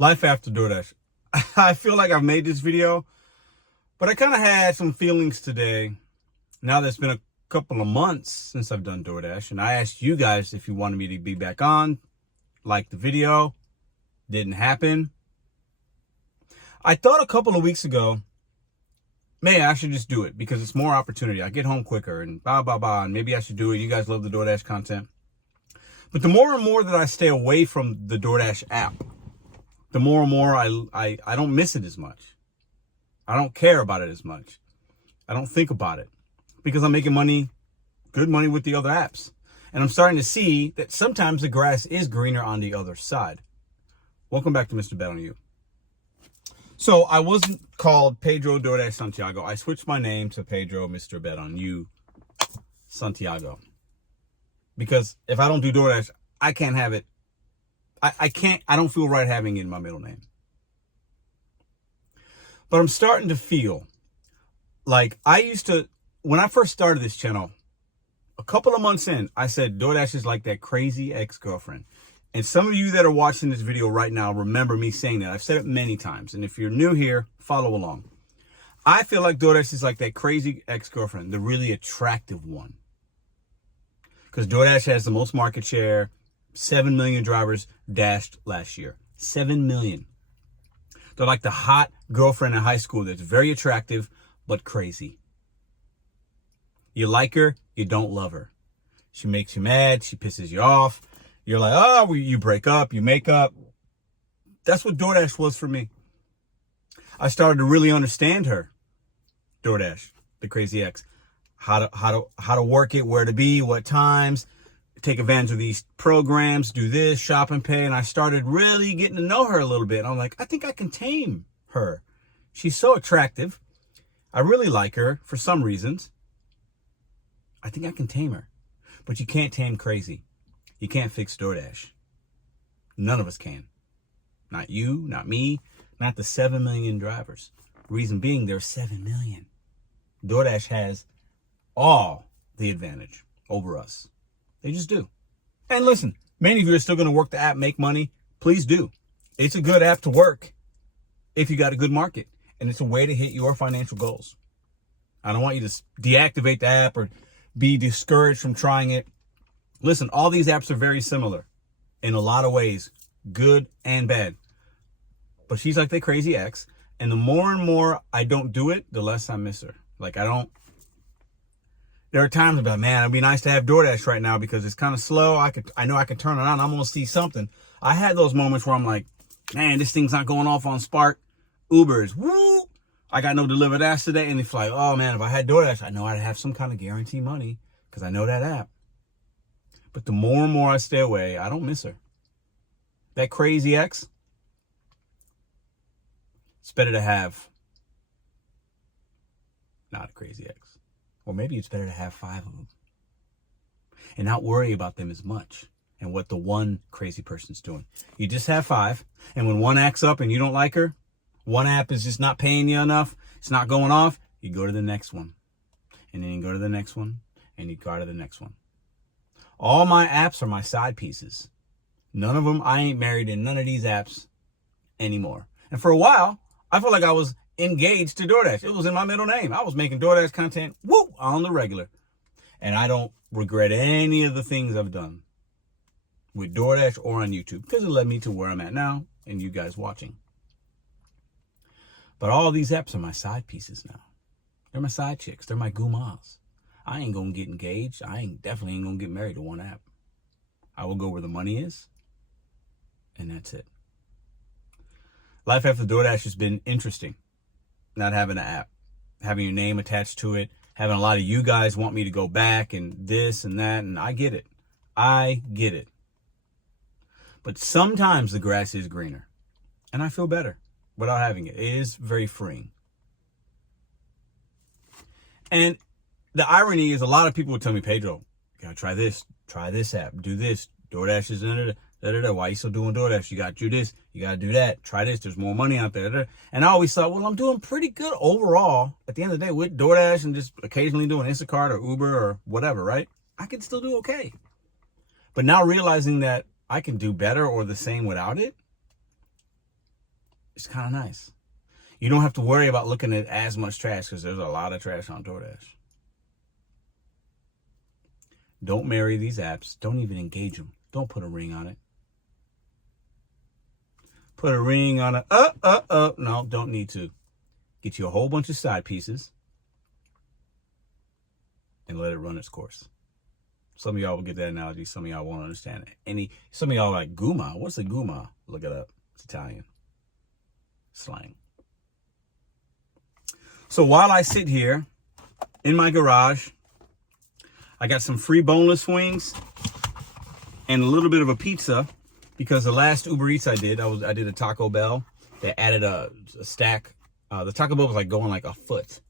Life after DoorDash. I feel like I've made this video, but I kind of had some feelings today. Now that it's been a couple of months since I've done DoorDash, and I asked you guys if you wanted me to be back on. Like the video. Didn't happen. I thought a couple of weeks ago, man, I should just do it because it's more opportunity. I get home quicker and blah, blah, blah, and maybe I should do it. You guys love the DoorDash content. But the more and more that I stay away from the DoorDash app, the more and more I don't miss it as much. I don't care about it as much. I don't think about it because I'm making money, good money with the other apps. And I'm starting to see that sometimes the grass is greener on the other side. Welcome back to Mr.BetonYou. So I wasn't called Pedro DoorDash Santiago. I switched my name to Pedro Mr.BetonYou Santiago. Because if I don't do DoorDash, I can't have it. I don't feel right having it in my middle name. But I'm starting to feel like I used to, when I first started this channel, a couple of months in, I said DoorDash is like that crazy ex-girlfriend. And some of you that are watching this video right now remember me saying that. I've said it many times. And if you're new here, follow along. I feel like DoorDash is like that crazy ex-girlfriend, the really attractive one. Because DoorDash has the most market share. 7 million drivers dashed last year. 7 million. They're like the hot girlfriend in high school that's very attractive, but crazy. You like her, you don't love her. She makes you mad, she pisses you off. You're like, oh, you break up, you make up. That's what DoorDash was for me. I started to really understand her. DoorDash, the crazy ex. How to work it, where to be, what times, take advantage of these programs, do this, shop and pay. And I started really getting to know her a little bit. I'm like, I think I can tame her. She's so attractive. I really like her for some reasons. I think I can tame her. But you can't tame crazy. You can't fix DoorDash. None of us can. Not you, not me, not the 7 million drivers. Reason being, there's 7 million. DoorDash has all the advantage over us. They just do. And listen, many of you are still going to work the app, make money. Please do. It's a good app to work if you got a good market. And it's a way to hit your financial goals. I don't want you to deactivate the app or be discouraged from trying it. Listen, all these apps are very similar in a lot of ways, good and bad. But she's like the crazy ex. And the more and more I don't do it, the less I miss her. Like there are times I'm like, man, it'd be nice to have DoorDash right now because it's kind of slow. I know I can turn it on. I'm going to see something. I had those moments where I'm like, man, this thing's not going off on Spark. Uber is, woo. I got no delivered apps today. And it's like, oh man, if I had DoorDash, I know I'd have some kind of guarantee money because I know that app. But the more and more I stay away, I don't miss her. That crazy ex, it's better to have not a crazy ex. Or maybe it's better to have 5 of them and not worry about them as much and what the one crazy person's doing. You just have 5. And when one acts up and you don't like her, one app is just not paying you enough, it's not going off, you go to the next one. And then you go to the next one and you go to the next one. All my apps are my side pieces. None of them, I ain't married in none of these apps anymore. And for a while, I felt like I was engaged to DoorDash. It was in my middle name. I was making DoorDash content, woo, on the regular. And I don't regret any of the things I've done with DoorDash or on YouTube because it led me to where I'm at now and you guys watching. But all these apps are my side pieces now. They're my side chicks. They're my gumas. I ain't going to get engaged. Definitely ain't going to get married to one app. I will go where the money is. And that's it. Life after DoorDash has been interesting. Not having an app, having your name attached to it, having a lot of you guys want me to go back and this and that. And I get it. I get it. But sometimes the grass is greener. And I feel better without having it. It is very freeing. And the irony is a lot of people would tell me, Pedro, you gotta try this app, do this. DoorDash is why are you still doing DoorDash? You gotta do this, you gotta do that, try this, there's more money out there. And I always thought, well, I'm doing pretty good overall at the end of the day with DoorDash and just occasionally doing Instacart or Uber or whatever, right? I can still do okay. But now realizing that I can do better or the same without it, It's kind of nice. You don't have to worry about looking at as much trash because there's a lot of trash on DoorDash. Don't marry these apps. Don't even engage them. Don't put a ring on it. Put a ring on it. No, don't need to. Get you a whole bunch of side pieces and let it run its course. Some of y'all will get that analogy. Some of y'all won't understand it. Some of y'all are like, guma. What's a guma? Look it up. It's Italian slang. So while I sit here in my garage, I got some free boneless wings and a little bit of a pizza because the last Uber Eats I did a Taco Bell. They added a stack. The Taco Bell was like going like a foot.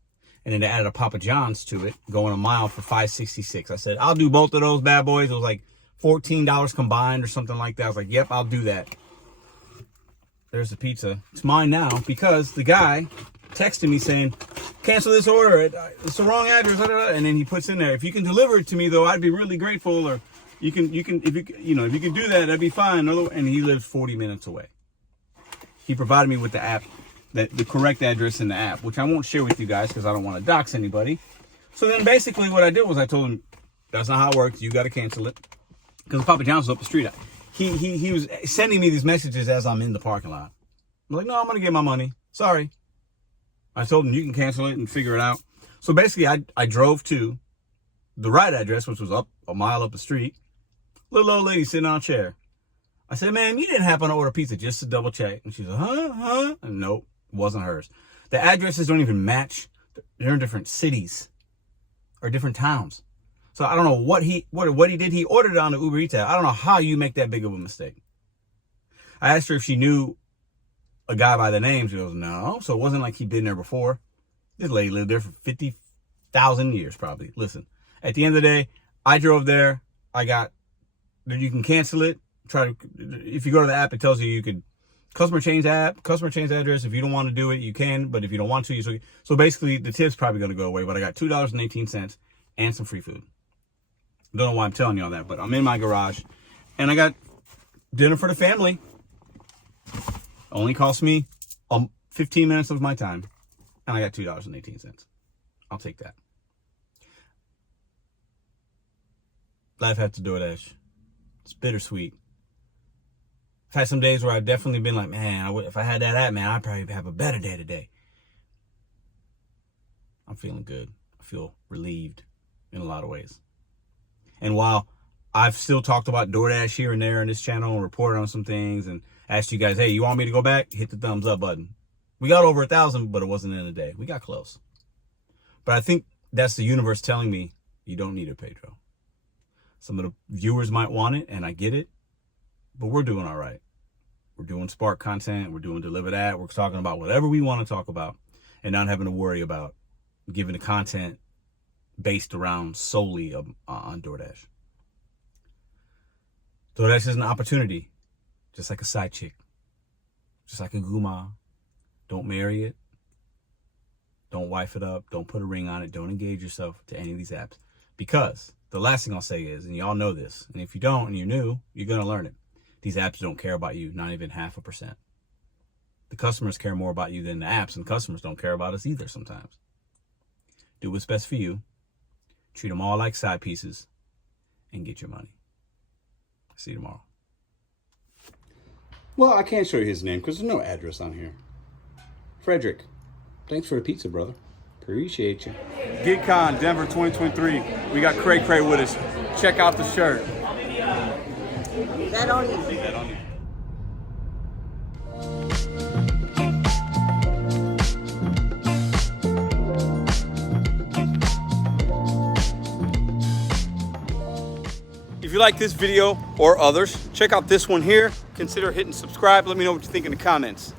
And then they added a Papa John's to it, going a mile for $5.66. I said, I'll do both of those bad boys. It was like $14 combined or something like that. I was like, yep, I'll do that. There's the pizza. It's mine now because the guy texted me saying, cancel this order. It's the wrong address. And then he puts in there, if you can deliver it to me though, I'd be really grateful. Or if you can do that, that'd be fine. And he lives 40 minutes away. He provided me with the app, the correct address in the app, which I won't share with you guys because I don't want to dox anybody. So then basically what I did was I told him, that's not how it works. You got to cancel it. Because Papa John's was up the street. He was sending me these messages as I'm in the parking lot. I'm like, no, I'm going to get my money. Sorry. I told him you can cancel it and figure it out. So basically I drove to the right address, which was up a mile up the street. Little old lady sitting on a chair. I said, ma'am, you didn't happen to order pizza just to double check. And she's like, huh? And nope. Wasn't hers. The addresses don't even match. They're in different cities or different towns. So I don't know what he did. He ordered it on the Uber Eats app. I don't know how you make that big of a mistake. I asked her if she knew a guy by the name. She goes, no. So it wasn't like he'd been there before. This lady lived there for 50,000 years probably. Listen, at the end of the day, I drove there. You can cancel it. If you go to the app, it tells you could customer change address. If you don't want to do it, you can, but if you don't want to, so basically the tip's probably going to go away, but I got $2.18 and some free food. Don't know why I'm telling you all that, but I'm in my garage and I got dinner for the family. Only cost me 15 minutes of my time and I got $2.18. I'll take that. Life after DoorDash. It's bittersweet. I've had some days where I've definitely been like, man, if I had that app, man, I'd probably have a better day today. I'm feeling good. I feel relieved in a lot of ways. And while I've still talked about DoorDash here and there in this channel and reported on some things and asked you guys, hey, you want me to go back? Hit the thumbs up button. We got over 1,000, but it wasn't in a day. We got close. But I think that's the universe telling me you don't need it, Pedro. Some of the viewers might want it, and I get it. But we're doing all right. We're doing Spark content. We're doing Deliver That. We're talking about whatever we want to talk about and not having to worry about giving the content based around solely on DoorDash. DoorDash is an opportunity, just like a side chick, just like a guma. Don't marry it. Don't wife it up. Don't put a ring on it. Don't engage yourself to any of these apps. Because the last thing I'll say is, and y'all know this, and if you don't and you're new, you're going to learn it. These apps don't care about you, not even 0.5%. The customers care more about you than the apps, and customers don't care about us either sometimes. Do what's best for you. Treat them all like side pieces and get your money. See you tomorrow. Well, I can't show you his name because there's no address on here. Frederick, thanks for the pizza, brother. Appreciate you. GigCon Denver 2023. We got Cray Cray with us. Check out the shirt. That on you. That on you. If you like this video or others, check out this one here. Consider hitting subscribe. Let me know what you think in the comments.